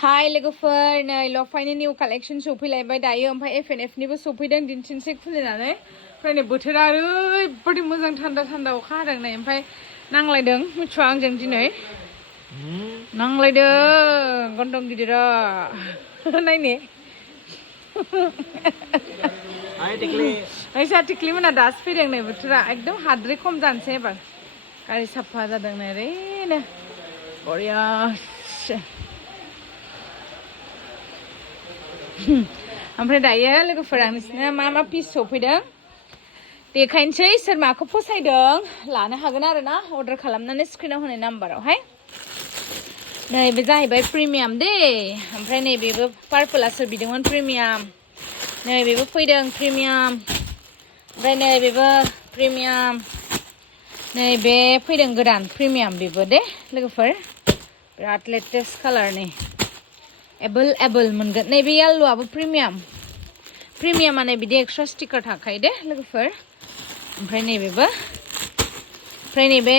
Hi लोगोफोर नै लफाइनि new collection सफैलायबाय दायो ओमफ्राय F&F निबो सफैदों दिन्थिनोसै खुलिनानै ओमफ्राय नै बोथोरा ओरैबायदि मोजां थान्दा थान्दा अखा हादों नै ओमफ्राय नांलायदों मिथिया आंजों दिनै नांलायदों गन्थं गिदिरा नायनि ओइ सा टिक्ली मोना दासो फैदों नै बोथोरा एकदम हाद्रि खम जानोसै एबार गारि साफा जादों नै ओरैनो बरियासो ओमफ्राय दायो लोगोफोरा नोंसिना मा पिस सफैदों देखायनोसै सोर माखौ फसायदों लानो हागोन आरो ना अर्डार खालामनानै स्क्रिनाव होनाय नाम्बारावहाय नै बे जाहैबाय प्रिमियाम दे ओमफ्राय नै बेबो पार्पलआ सोर बिदोंमोन प्रिमियाम नै बेबो फैदों प्रिमियाम ओमफ्राय नै बेबो प्रिमियाम नै बे फैदों गोदान प्रिमियाम बेबो दे लोगोफोर बिराद लेटेस्ट कालारनि एबोल मोनगोन नैबे येल्ल'आबो प्रिमियामा नै बिदि एक्सट्रा स्टिकार थाखायो दे लोगोफोर ओमफ्राय नैबेबो ओमफ्राय नैबे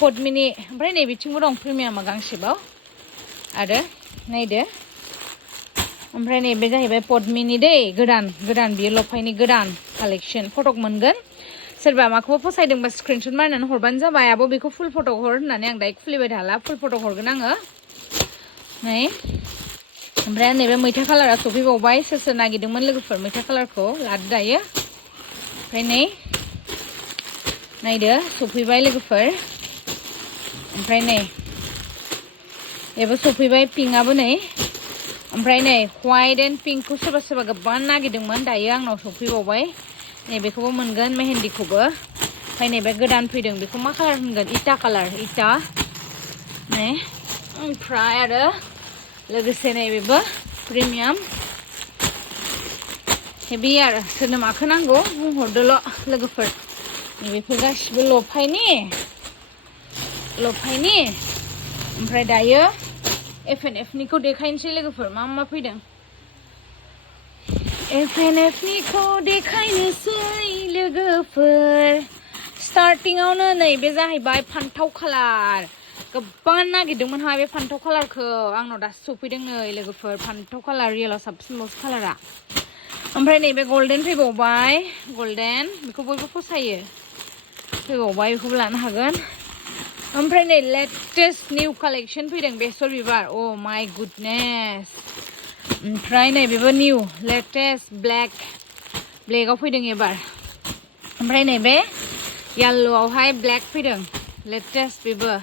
पद्मिनि ओमफ्राय नै बिथिंबो दं प्रिमियामा गांसेबाव आरो नायदो ओमफ्राय नैबे जाहैबाय पद्मिनि दे गोदान बियो लफाइनि गोदान कालेक्शन फटक मोनगोन सोरबा माखौबा फसायदोंबा स्क्रिनशट मारनानै हरबानो जाबाय आब' बेखौ फुल फटक हर होननानै आं दायो खुलिबाय थाला फुल फटक हरगोन आङो नै ओमफ्राय नैबे मैथा कालारा सफैबावबाय सोर नागिरदोंमोन लोगोफोर मैथा कालारखौ लादो दायो ओमफ्राय नै नायदो सफैबाय लोगोफोर ओमफ्राय नै बेबो सफैबाय पिंकआबो नै ओमफ्राय नै व्हाइट एन्ड पिंकखौ सोरबा गोबां नागिरदोंमोन दायो आंनाव सफैबावबाय नैबेखौबो मोनगोन मेहेन्दिखौबो ओमफ्राय नैबे गोदान फैदों बेखौ मा कालार होनगोन इटा कालार इटा नै ओमफ्राय आरो लोगोसे नैबेबो प्रिमियाम हेभि आरो सोरनो माखौ नांगौ बुंहरदोल' लोगोफोर नैबेफोर गासिबो लफाइनि ओमफ्राय दायो F&F निखौ देखायनोसै लोगोफोर मा फैदों F&F निखौ देखायनोसै लोगोफोर स्टार्टिंआवनो नैबे जाहैबाय फान्थाव कालार गोबां नागिरदोंमोनहाय बे फान्थाव कालारखौ आंनाव दासो सफैदों नै लोगोफोर फान्थाव कालार रियेलाव साबसिन बावसो कालारा ओमफ्राय नैबे गल्डेन फैबावबाय गल्डेन बेखौ बयबो फसायो फैबावबाय बेखौबो लानो हागोन ओमफ्राय नै लेटेस्ट निउ कालेक्शन फैदों बेसर बिबार अ माय गुडनेस ओमफ्राय नै बेबो निउ लेटेस्ट ब्लेकआव फैदों एबार ओमफ्राय नैबे येल्ल'आवहाय ब्लेक फैदों लेटेस्ट बेबो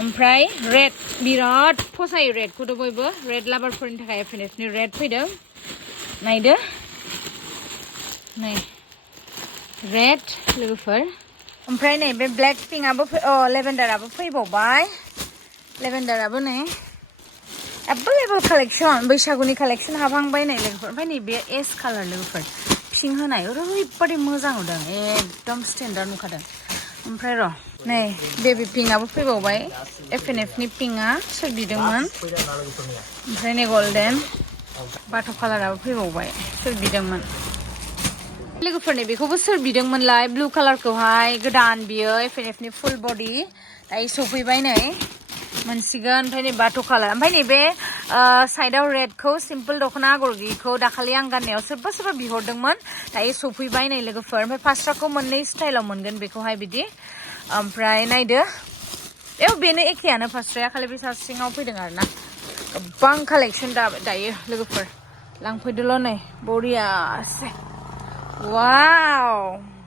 ओमफ्राय रेड बिराद फसायो रेडखौथ' बयबो रेड लाभारफोरनि थाखाय F&F नि रेड फैदों नायदो नै रेड लोगोफोर ओमफ्राय नै बे ब्लेक पिंकआबो लेभेन्डाराबो फैबावबाय लेभेन्डाराबो नै एभेलेबल कालेक्शन बैसागुनि कालेक्शन हाबहांबाय नै लोगोफोर ओमफ्राय नैबे एस कालार लोगोफोर पिंक होनाय ओरैबादि मोजां नुदों एकदम स्टेन्डार्ड नुखादों ओमफ्राय र' नै बेबी पिंकआबो फैबावबाय F&F नि पिंकआ सोर बिदोंमोन ओमफ्राय नै गल्डेन बाथ' कालाराबो फैबावबाय सोर बिदोंमोन लोगोफोरनि बेखौबो सोर बिदोंमोनलाय ब्लु कालारखौहाय गोदान बियो F&F नि फुल बडि दायो सफैबाय नै मोनसिगोन ओमफ्राय नै बाथ' कालार ओमफ्राय नैबे साइडआव रेडखौ सिम्पोल दख'ना आगर गैयिखौ दाखालि आं गाननायाव सोरबा बिहरदोंमोन दायो सफैबाय नै लोगोफोर ओमफ्राय फास्राखौ मोननै स्टाइलाव मोनगोन बेखौहाय बिदि ओमफ्राय नायदो बेनो एखेयानो फास्राया खालि बे सिङाव फैदों आरो ना गोबां कालेक्शन दायो लोगोफोर लांफैदोल' नै बरियासे वाव